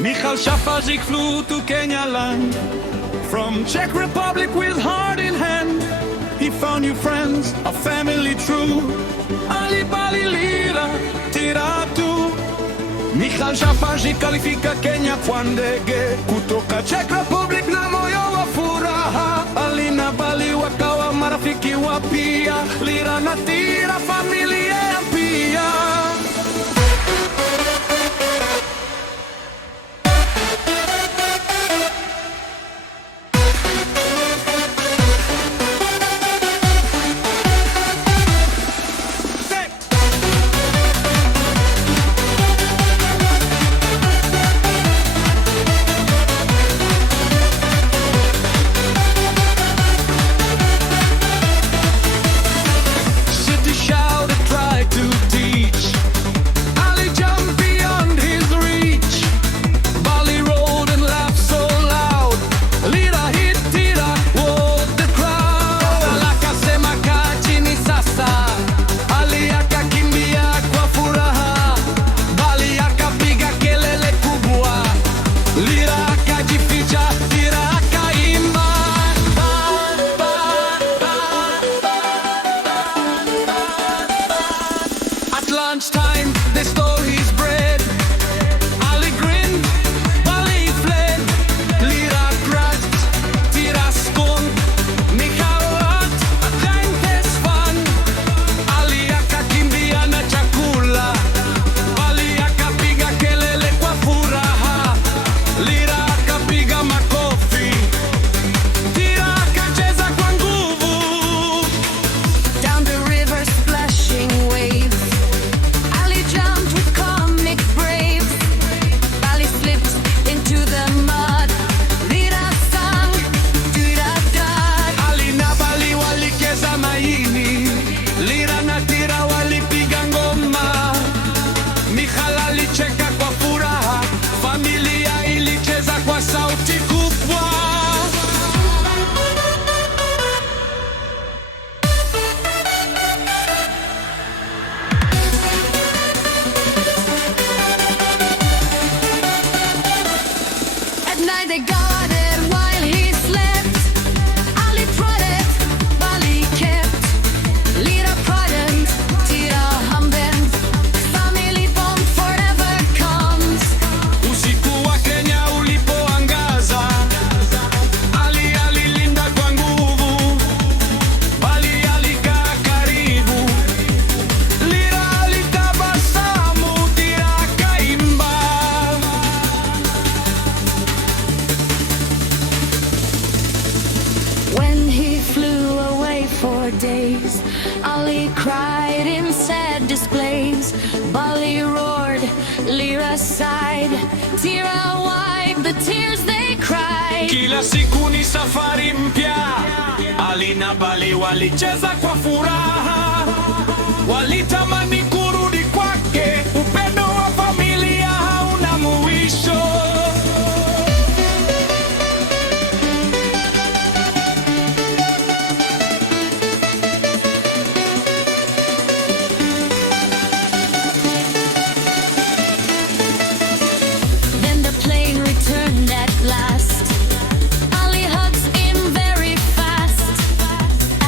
Michal Shafazik flew to Kenya land, from Czech Republic with heart in hand. He found new friends, a family true. Ali Bali Lira Tiratu. Michal Shafazik alifika Kenya kwa ndege, kutoka Czech Republic na moyo wa furaha. Ali na Bali wakawa marafiki wapya, Lira na Tira familia pia. Lunchtime, they stole his bread. Ali grinned, Bali fled. Lira crashed, Tira stunk. Nikawat, Atlantis fun. Ali akakimbia na chakula. Bali akapiga kelele kwa furaha. Lira akapiga makofi. Tira akacheza kwa nguvu. Down the river splashing waves, jumped with comic braves. Bali slipped into the mud. Lira sang, Tira died. Ali na Bali walikeza maini, Lira na Tira walipiga ngoma. Michal alicheka kwa furaha, familia ilicheza kwa sauti kubwa. They guarded while he slept. Ali prodded, Bali kept. Lira pardoned, Tira humbled. Family bond forever comes. Usiku wa Kenya ulipoangaza, Ali alilinda kwa nguvu. Bali alikaa karibu. Lira alitabasamu, Tira akaimba. When he flew away for days, Ali cried in sad displays. Bali roared, Lira sighed. Tira wiped the tears they cried. Kila siku ni safari mpya, Ali na Bali walicheza kwa furaha. Walitamani kurudi kwake, upendo wa familia hauna mwisho. Then the plane returned at last. Ali hugs him very fast.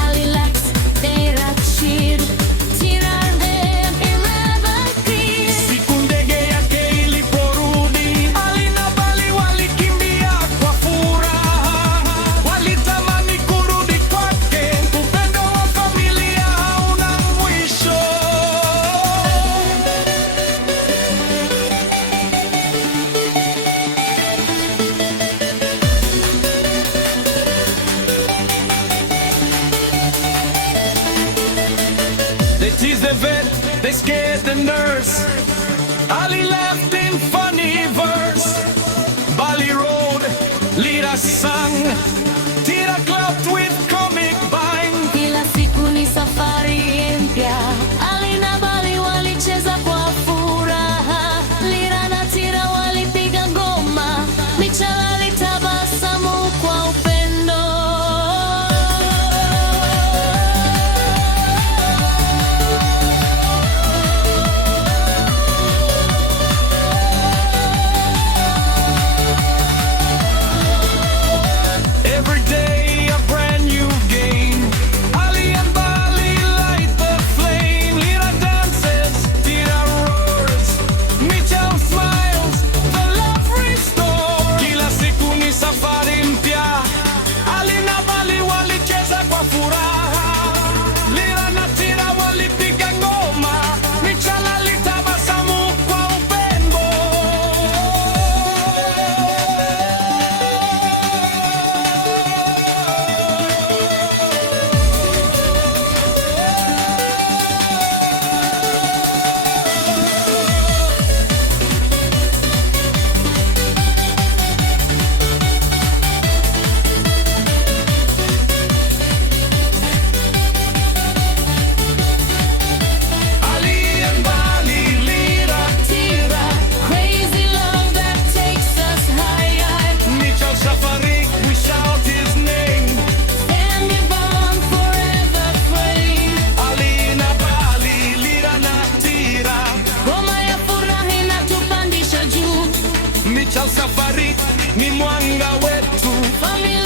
Ali laughs, Tira cheered. Tira then irrevocably. Siku ndege yake iliporudi, Ali na Bali walikimbia kwa furaha. Walitamani kurudi kwake, upendo wa familia hauna mwisho. They teased the vet, they scared the nurse. Ali laughed in funny verse. Bali rode, Lira sang. Tira clapped with comic bang. Kila siku ni safari mpya. Ali na Bali walicheza kwa furaha. Lira na Tira walipiga ngoma. Michal alitabasamu kwa upendo. ni mwanga wetu. Familia